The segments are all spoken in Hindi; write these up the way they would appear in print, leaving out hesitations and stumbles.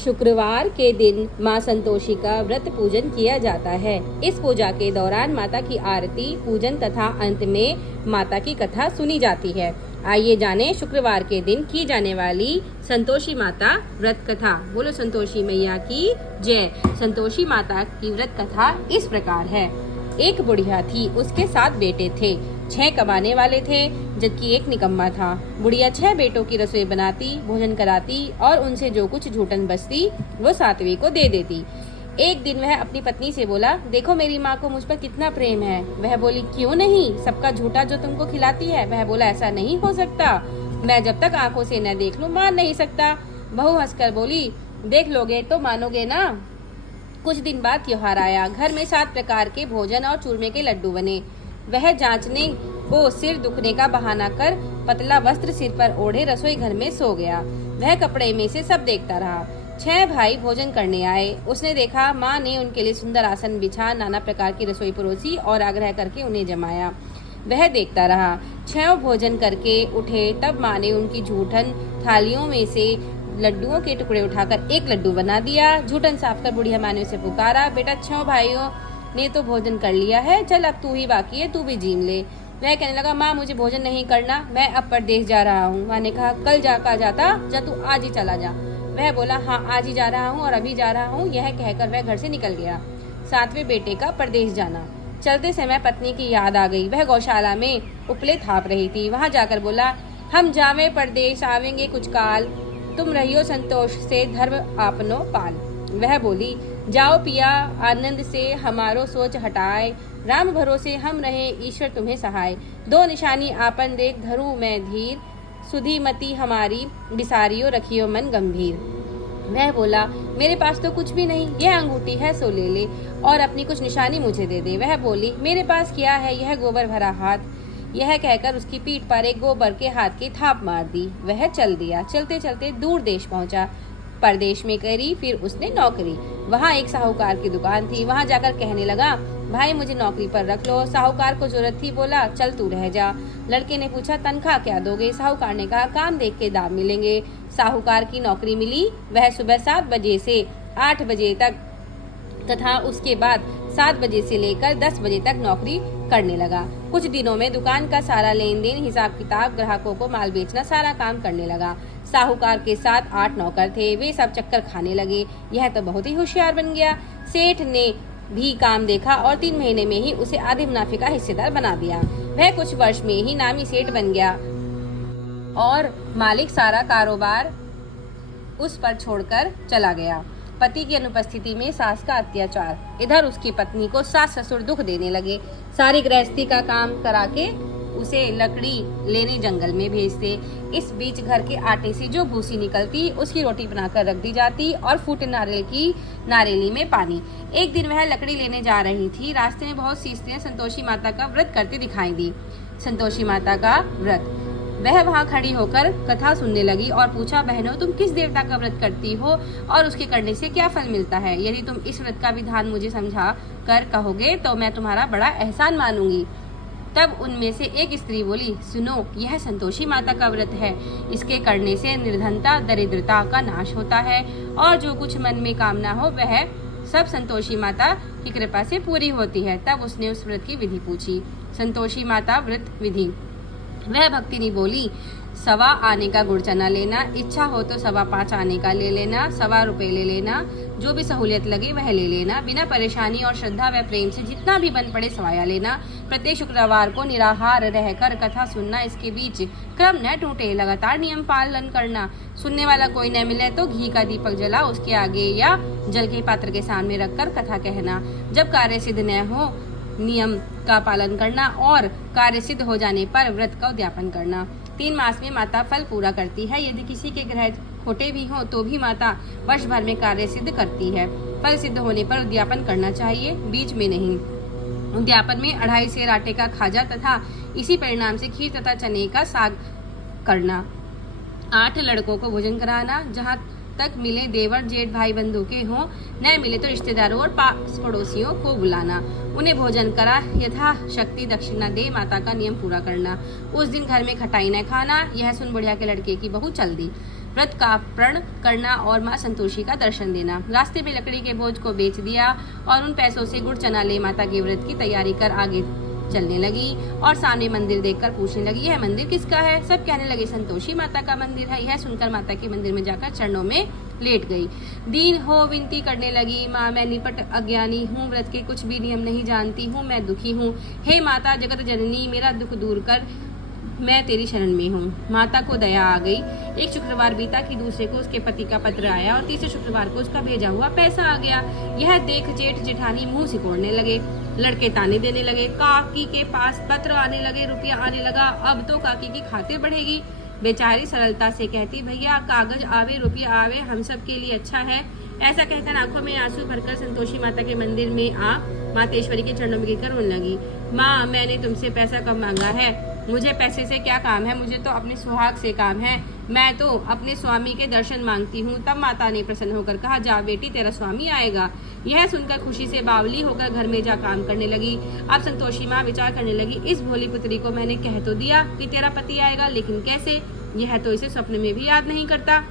शुक्रवार के दिन माँ संतोषी का व्रत पूजन किया जाता है। इस पूजा के दौरान माता की आरती, पूजन तथा अंत में माता की कथा सुनी जाती है। आइए जाने शुक्रवार के दिन की जाने वाली संतोषी माता व्रत कथा। बोलो संतोषी मैया की जय। संतोषी माता की व्रत कथा इस प्रकार है। एक बुढ़िया थी, उसके 7 बेटे थे। 6 कमाने वाले थे जबकि एक निकम्मा था। बुढ़िया 6 बेटों की रसोई बनाती, भोजन कराती और उनसे जो कुछ झूठन बचती वो 7वीं को दे देती। एक दिन वह अपनी पत्नी से बोला, देखो मेरी माँ को मुझ पर कितना प्रेम है। वह बोली, क्यों नहीं, सबका झूठा जो तुमको खिलाती है। वह बोला, ऐसा नहीं हो सकता, मैं जब तक आंखों से न देख लूं मान नहीं सकता। बहू हंसकर बोली, देख लोगे तो मानोगे ना। कुछ दिन बाद त्योहार आया। घर में 7 प्रकार के भोजन और चूरमे के लड्डू बने। वह जांचने को सिर दुखने का बहाना कर पतला वस्त्र सिर पर ओढ़े रसोई घर में सो गया। वह कपड़े में से सब देखता रहा। 6 भाई भोजन करने आए। उसने देखा माँ ने उनके लिए सुंदर आसन बिछा, नाना प्रकार की रसोई परोसी और आग्रह करके उन्हें जमाया। वह देखता रहा। 6 भोजन करके उठे तब माँ ने उनकी जूठन थालियों में से लड्डुओं के टुकड़े उठाकर एक लड्डू बना दिया। जूठन साफ कर बुढ़िया माँ ने उसे पुकारा, बेटा 6 भाइयों ने तो भोजन कर लिया है, चल अब तू ही बाकी है, तू भी जीम ले। वह कहने लगा, माँ मुझे भोजन नहीं करना, मैं अब परदेश जा रहा हूँ। माँ ने कहा, कल जाता जा, तू आज ही चला जा। वह बोला, हाँ आज ही जा रहा हूँ और अभी जा रहा हूँ। यह कहकर वह घर से निकल गया। 7वें बेटे का परदेश जाना। चलते समय पत्नी की याद आ गई। वह गौशाला में उपले थाप रही थी। वहां जाकर बोला, हम जावे परदेश आवेंगे कुछ काल, तुम रहियो संतोष से धर्म आपनो पाल। वह बोली, जाओ पिया आनंद से हमारो सोच हटाए, राम भरोसे हम रहे ईश्वर तुम्हें सहाय। 2 निशानी आपन देख धरू मैं धीर, सुधी मती हमारी बिसारियो रखियो मन गंभीर। वह बोला, मेरे पास तो कुछ भी नहीं, यह अंगूठी है सो ले ले और अपनी कुछ निशानी मुझे दे दे। वह बोली, मेरे पास क्या है, यह गोबर भरा हाथ। यह कहकर उसकी पीठ पर एक गोबर के हाथ की थाप मार दी। वह चल दिया। चलते चलते दूर देश पहुंचा। परदेश में करी फिर उसने नौकरी। वहाँ एक साहूकार की दुकान थी। वहाँ जाकर कहने लगा, भाई मुझे नौकरी पर रख लो। साहूकार को जरूरत थी, बोला चल तू रह जा। लड़के ने पूछा, तनख्वाह क्या दोगे? साहूकार ने कहा, काम देख के दाम मिलेंगे। साहूकार की नौकरी मिली। वह सुबह 7 बजे से 8 बजे तक तथा उसके बाद 7 बजे से लेकर 10 बजे तक नौकरी करने लगा। कुछ दिनों में दुकान का सारा लेन देन, हिसाब किताब, ग्राहकों को माल बेचना, सारा काम करने लगा। साहूकार के साथ 8 नौकर थे। वे सब चक्कर खाने लगे। यह तो बहुत ही होशियार बन गया। सेठ ने भी काम देखा और 3 महीने में ही उसे आधे मुनाफे का हिस्सेदार बना दिया। वह कुछ वर्ष में ही नामी सेठ बन गया और मालिक सारा कारोबार उस पर छोड़कर चला गया। पति की अनुपस्थिति में सास का अत्याचार। इधर उसकी पत्नी को सास ससुर दुख देने लगे। सारी गृहस्थी का काम करा के उसे लकड़ी लेने जंगल में भेजते। इस बीच घर के आटे से जो भूसी निकलती उसकी रोटी बनाकर रख दी जाती और फूटे नारियल की नारेली में पानी। एक दिन वह लकड़ी लेने जा रही थी। रास्ते में बहुत सी स्त्रियां संतोषी माता का व्रत करती दिखाई दी। संतोषी माता का व्रत। वह वहां खड़ी होकर कथा सुनने लगी और पूछा, बहनों तुम किस देवता का व्रत करती हो और उसके करने से क्या फल मिलता है? यदि तुम इस व्रत का विधान मुझे समझा कर कहोगे तो मैं तुम्हारा बड़ा एहसान मानूंगी। तब उनमें से एक स्त्री बोली, सुनो, यह संतोषी माता का व्रत है। इसके करने से निर्धनता, दरिद्रता का नाश होता है और जो कुछ मन में कामना हो वह सब संतोषी माता की कृपा से पूरी होती है। तब उसने उस व्रत की विधि पूछी। संतोषी माता व्रत विधि। वह भक्तिनी बोली, 1.25 आने का गुड़ चना लेना, इच्छा हो तो 5.25 आने का ले लेना, 1.25 रुपए ले लेना, जो भी सहूलियत लगे वह ले लेना। बिना परेशानी और श्रद्धा व प्रेम से जितना भी बन पड़े सवाया लेना। प्रत्येक शुक्रवार को निराहार रहकर कथा सुनना, इसके बीच क्रम न टूटे, लगातार नियम पालन करना। सुनने वाला कोई न मिले तो घी का दीपक जला उसके आगे या जल के पात्र के सामने रखकर कथा कहना। जब कार्य सिद्ध न हो नियम का पालन करना और कार्य सिद्ध हो जाने पर व्रत का उद्यापन करना। 3 मास में माता फल पूरा करती है। यदि किसी के ग्रह खोटे भी हों तो भी माता वर्ष भर में कार्य सिद्ध करती है। फल सिद्ध होने पर उद्यापन करना चाहिए, बीच में नहीं। उद्यापन में 2.5 सेर आटे का खाजा तथा इसी परिणाम से खीर तथा चने का साग करना। 8 लड़कों को भोजन कराना। जहाँ तक मिले देवर जेठ भाई बंधु के हों, न मिले तो रिश्तेदारों और पास पड़ोसियों को बुलाना, उन्हें भोजन करा यथाशक्ति दक्षिणा दे माता का नियम पूरा करना। उस दिन घर में खटाई न खाना। यह सुन बुढ़िया के लड़के की बहू चल दी। व्रत का प्रण करना और माँ संतोषी का दर्शन देना। रास्ते में लकड़ी के बोझ को बेच दिया और उन पैसों से गुड़ चना ले माता के व्रत की तैयारी कर आगे चलने लगी और सामने मंदिर देखकर पूछने लगी, यह मंदिर किसका है? सब कहने लगे संतोषी माता का मंदिर है। यह सुनकर माता के मंदिर में जाकर चरणों में लेट गई। दीन हो विनती करने लगी, माँ मैं निपट अज्ञानी हूँ, व्रत के कुछ भी नियम नहीं जानती हूँ, मैं दुखी हूँ। हे माता जगत जननी, मेरा दुख दूर कर, मैं तेरी शरण में हूँ। माता को दया आ गई। एक शुक्रवार बीता कि दूसरे को उसके पति का पत्र आया और तीसरे शुक्रवार को उसका भेजा हुआ पैसा आ गया। यह देख जेठ जेठानी मुंह सिकोड़ने लगे। लड़के ताने देने लगे। काकी के पास पत्र आने लगे, रुपया आने लगा, अब तो काकी की खातिर बढ़ेगी। बेचारी सरलता से कहती, भैया कागज आवे रुपया आवे, हम सब के लिए अच्छा है। ऐसा कहकर आंखों में आंसू भरकर संतोषी माता के मंदिर में आ मातेश्वरी के चरणों में गिरकर रोने लगी। माँ मैंने तुमसे पैसा कब मांगा है? मुझे पैसे से क्या काम है? मुझे तो अपने सुहाग से काम है। मैं तो अपने स्वामी के दर्शन मांगती हूँ। तब माता ने प्रसन्न होकर कहा, जा बेटी तेरा स्वामी आएगा। यह सुनकर खुशी से बावली होकर घर में जा काम करने लगी। अब संतोषी माँ विचार करने लगी, इस भोली पुत्री को मैंने कह तो दिया कि तेरा पति आएगा, लेकिन कैसे? यह तो इसे स्वप्न में भी याद नहीं करता।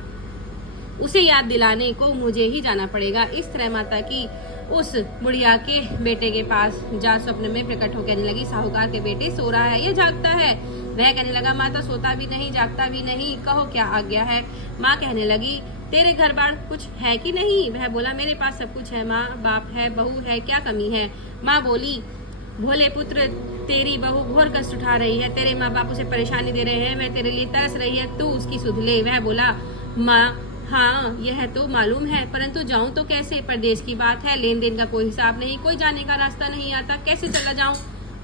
उसे याद दिलाने को मुझे ही जाना पड़ेगा। इस तरह माता की उस बुढ़िया के बेटे के पास जा स्वप्न में प्रकट हो कहने लगी, साहूकार के बेटे सो रहा है या जागता है? वह कहने लगा, माता सोता भी नहीं जागता भी नहीं, कहो क्या आज्ञा है? माँ कहने लगी, तेरे घर बार कुछ है कि नहीं? वह बोला, मेरे पास सब कुछ है माँ, बाप है, बहू है, क्या कमी है? माँ बोली, भोले पुत्र तेरी बहू घोर कष्ट उठा रही है, तेरे माँ बाप उसे परेशानी दे रहे हैं, वह तेरे लिए तरस रही है, तू उसकी सुध ले। वह बोला, माँ हाँ यह तो मालूम है, परंतु जाऊं तो कैसे? परदेश की बात है, लेन देन का कोई हिसाब नहीं, कोई जाने का रास्ता नहीं आता, कैसे चला जाऊं?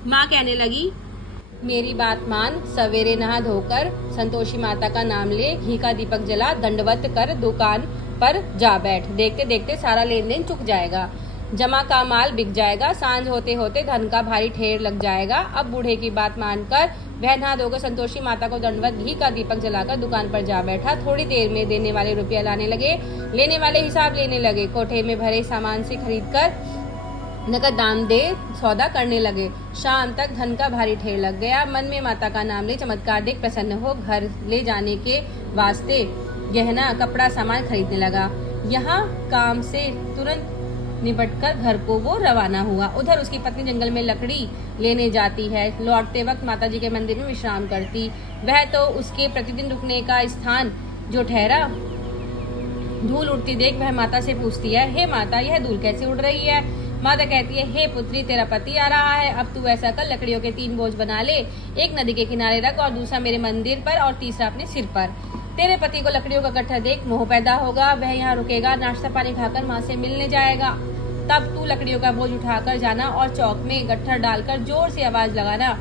माँ कहने लगी, मेरी बात मान, सवेरे नहा धोकर संतोषी माता का नाम ले, घी का दीपक जला, दंडवत कर दुकान पर जा बैठ। देखते देखते सारा लेन देन चुक जाएगा, जमा का माल बिक जाएगा, सांझ होते होते धन का भारी ढेर लग जाएगा। अब बूढ़े की बात मानकर वह नहा धोकर संतोषी माता को दंडवत घी का दीपक जलाकर दुकान पर जा बैठा। थोड़ी देर में देने वाले रुपया लाने लगे, लेने वाले हिसाब लेने लगे, कोठे में भरे सामान से खरीदकर नकद दाम दे सौदा करने लगे। शाम तक धन का भारी ढेर लग गया। मन में माता का नाम ले चमत्कार देख प्रसन्न हो घर ले जाने के वास्ते गहना कपड़ा सामान खरीदने लगा। यहाँ काम से तुरंत निपटकर घर को वो रवाना हुआ। उधर उसकी पत्नी जंगल में लकड़ी लेने जाती है। लौटते वक्त माताजी के मंदिर में विश्राम करती। वह तो उसके प्रतिदिन रुकने का स्थान जो ठहरा। धूल उड़ती देख वह माता से पूछती है, हे माता यह धूल कैसे उड़ रही है? माता कहती है, हे पुत्री तेरा पति आ रहा है, अब तू ऐसा कर लकड़ियों के 3 बोझ बना ले, एक नदी के किनारे रख और दूसरा मेरे मंदिर पर और तीसरा अपने सिर पर। तेरे पति को लकड़ियों का गट्ठर देख मोह पैदा होगा, वह यहाँ रुकेगा, नाश्ता पानी खाकर माँ से मिलने जाएगा। तब तू लकड़ियों का बोझ उठाकर जाना और चौक में गट्ठर डालकर जोर से आवाज लगाना,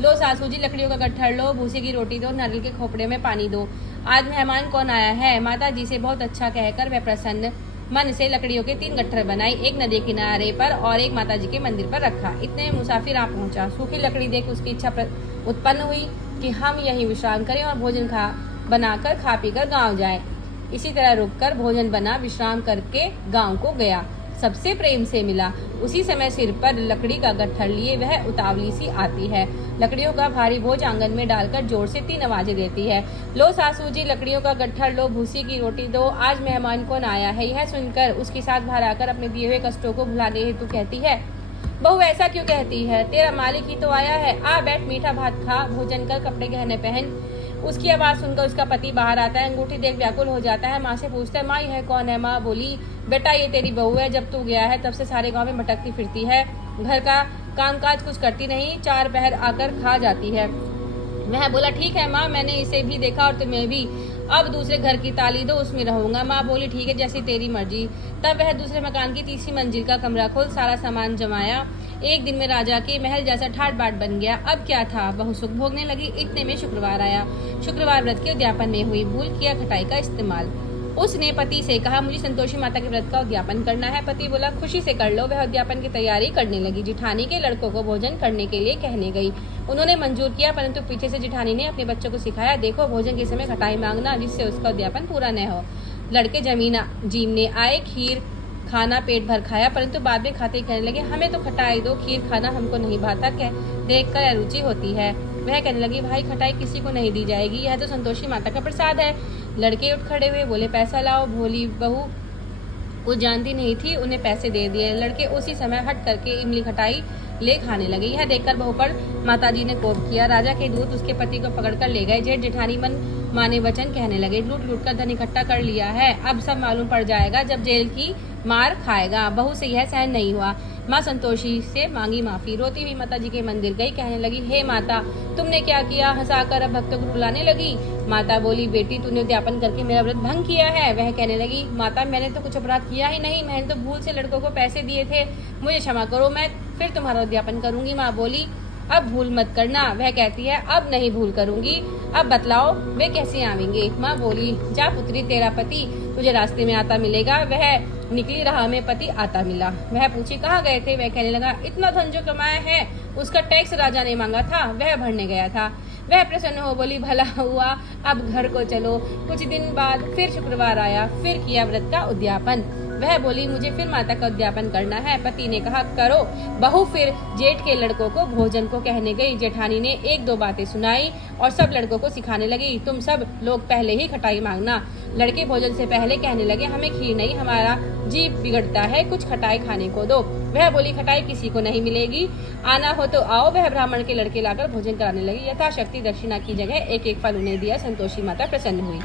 लो सासू जी लकड़ियों का गट्ठर लो, भूसे की रोटी दो, नारियल के खोपड़े में पानी दो, आज मेहमान कौन आया है? माता जी से बहुत अच्छा कहकर वह प्रसन्न मन से लकड़ियों के 3 गट्ठर बनाई, एक नदी किनारे पर और एक माता जी के मंदिर पर रखा। इतने में मुसाफिर आ पहुंचा। सूखी लकड़ी देख उसकी इच्छा उत्पन्न हुई कि हम यहीं विश्राम करें और भोजन बनाकर खा पी कर गाँव जाए। इसी तरह रुककर भोजन बना विश्राम करके गाँव को गया। सबसे प्रेम से मिला। उसी समय सिर पर लकड़ी का गट्ठर लिए वह उतावली सी आती है। लकड़ियों का भारी बोझ आंगन में डालकर जोर से 3 आवाजें देती है, लो सासू जी लकड़ियों का गट्ठर लो, भूसी की रोटी दो, आज मेहमान कौन आया है? यह सुनकर उसकी साथ बाहर आकर अपने दिए हुए कष्टों को भुलाने हेतु कहती है, बहू ऐसा क्यों कहती है? तेरा मालिक ही तो आया है, आ बैठ मीठा भात खा, भोजन कर, कपड़े गहने पहन। उसकी आवाज सुनकर उसका पति बाहर आता है, अंगूठी देख व्याकुल हो जाता है। माँ से पूछता है, माँ यह कौन है? माँ बोली, बेटा ये तेरी बहू है, जब तू गया है तब से सारे गांव में भटकती फिरती है, घर का कामकाज कुछ करती नहीं, 4 पहर आकर खा जाती है। वह बोला, ठीक है माँ, मैंने इसे भी देखा और तुम्हें भी, अब दूसरे घर की ताली दो, उसमें रहूंगा। माँ बोली, ठीक है जैसी तेरी मर्जी। तब वह दूसरे मकान की 3री मंजिल का कमरा खोल सारा सामान जमाया। एक दिन में राजा के महल जैसा ठाट बाट बन गया। अब क्या था, बहु सुख भोगने लगी। इतने में शुक्रवार आया। शुक्रवार व्रत के उद्यापन में हुई भूल किया खटाई का इस्तेमाल। उसने पति से कहा, मुझे संतोषी माता के व्रत का उद्यापन करना है। पति बोला, खुशी से कर लो। वह उद्यापन की तैयारी करने लगी। जिठानी के लड़कों को भोजन करने के लिए कहने गई। उन्होंने मंजूर किया, परंतु पीछे से जिठानी ने अपने बच्चों को सिखाया, देखो भोजन के समय खटाई मांगना, जिससे उसका उद्यापन पूरा न हो। लड़के जमीना जीमने आए, खीर खाना पेट भर खाया, परंतु बाद में खाते ही कहने लगे हमें तो खटाई दो, खीर खाना हमको नहीं भाता, देख कर अरुचि होती है। वह कहने लगी भाई खटाई किसी को नहीं दी जाएगी, यह तो संतोषी माता का प्रसाद है। लड़के उठ खड़े हुए, बोले पैसा लाओ। भोली बहू कुछ जानती नहीं थी, उन्हें पैसे दे दिए। लड़के उसी समय हट करके इमली खटाई ले खाने लगे। यह देखकर बहू पर माताजी ने कोप किया। राजा के दूत उसके पति को पकड़कर ले गए। जेठ जेठानी मन माने वचन कहने लगे, लूट लूट कर धन इकट्ठा कर लिया है, अब सब मालूम पड़ जाएगा जब जेल की मार खाएगा। बहू से यह सहन नहीं हुआ। माँ संतोषी से मांगी माफी। रोती हुई माता जी के मंदिर गई, कहने लगी हे माता तुमने क्या किया? हंसाकर अब भक्तों को रुलाने लगी। माता बोली बेटी तूने उद्यापन करके मेरा व्रत भंग किया है। वह कहने लगी माता मैंने तो कुछ अपराध किया ही नहीं, मैंने तो भूल से लड़कों को पैसे दिए थे, मुझे क्षमा करो, मैं फिर तुम्हारा उद्यापन करूंगी। माँ बोली अब भूल मत करना। वह कहती है अब नहीं भूल करूंगी, अब बतलाओ वे कैसे आवेंगे? माँ बोली जा पुत्री तेरा पति तुझे रास्ते में आता मिलेगा। वह निकली राह में पति आता मिला। वह पूछी कहाँ गए थे? वह कहने लगा इतना धन जो कमाया है उसका टैक्स राजा ने मांगा था, वह भरने गया था। वह प्रसन्न हो बोली भला हुआ, अब घर को चलो। कुछ दिन बाद फिर शुक्रवार आया, फिर किया व्रत का उद्यापन। वह बोली मुझे फिर माता का उद्यापन करना है। पति ने कहा करो। बहू फिर जेठ के लड़कों को भोजन को कहने गई। जेठानी ने एक दो बातें सुनाई और सब लड़कों को सिखाने लगी, तुम सब लोग पहले ही खटाई मांगना। लड़के भोजन से पहले कहने लगे हमें खीर नहीं, हमारा जी बिगड़ता है, कुछ खटाई खाने को दो। वह बोली खटाई किसी को नहीं मिलेगी, आना हो तो आओ। वह ब्राह्मण के लड़के लाकर भोजन कराने लगी। यथाशक्ति दक्षिणा की जगह एक एक फल उन्हें दिया। संतोषी माता प्रसन्न हुई।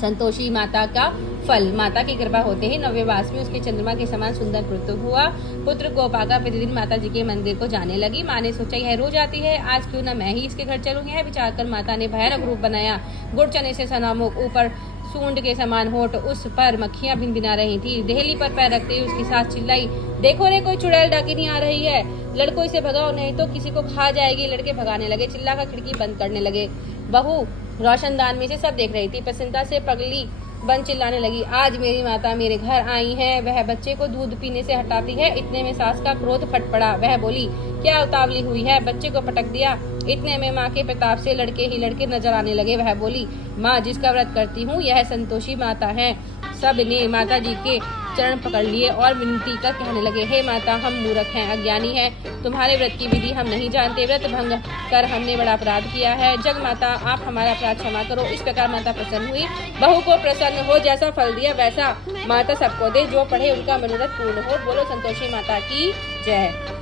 संतोषी माता का फल, माता की कृपा होते ही नव्यवास में उसके चंद्रमा के समान सुंदर पुत्र हुआ। पुत्र को पाकर प्रतिदिन माता जी के मंदिर को जाने लगी। माँ ने सोचा यह रोज आती है, आज क्यों न मैं ही इसके घर चलूं। यह विचार कर माता ने भयानक रूप बनाया। गुड़ चने से सना मुख, ऊपर सूंड के समान होठ, उस पर मक्खियां भिनभिना रही थी। देहली पर पैर रखते ही उसकी सास चिल्लाई देखो रे कोई चुड़ैल डाकिनी आ रही है, लड़कों इसे भगाओ नहीं तो किसी को खा जाएगी। लड़के भगाने लगे, चिल्लाकर खिड़की बंद करने लगे। बहू रोशनदान में से सब देख रही थी। प्रसन्नता से पगली बन चिल्लाने लगी आज मेरी माता मेरे घर आई है। वह बच्चे को दूध पीने से हटाती है। इतने में सास का क्रोध फट पड़ा। वह बोली क्या उतावली हुई है, बच्चे को पटक दिया। इतने में माँ के प्रताप से लड़के ही लड़के नजर आने लगे। वह बोली माँ जिसका व्रत करती हूँ यह संतोषी माता है। सब ने माता जी के चरण पकड़ लिए और विनती कर कहने लगे हे माता हम मूर्ख हैं, अज्ञानी हैं, तुम्हारे व्रत की विधि हम नहीं जानते, व्रत भंग कर हमने बड़ा अपराध किया है। जग माता आप हमारा अपराध क्षमा करो। इस प्रकार माता प्रसन्न हुई। बहू को प्रसन्न हो, जैसा फल दिया वैसा माता सबको दे, जो पढ़े उनका मनोरथ पूर्ण हो। बोलो संतोषी माता की जय।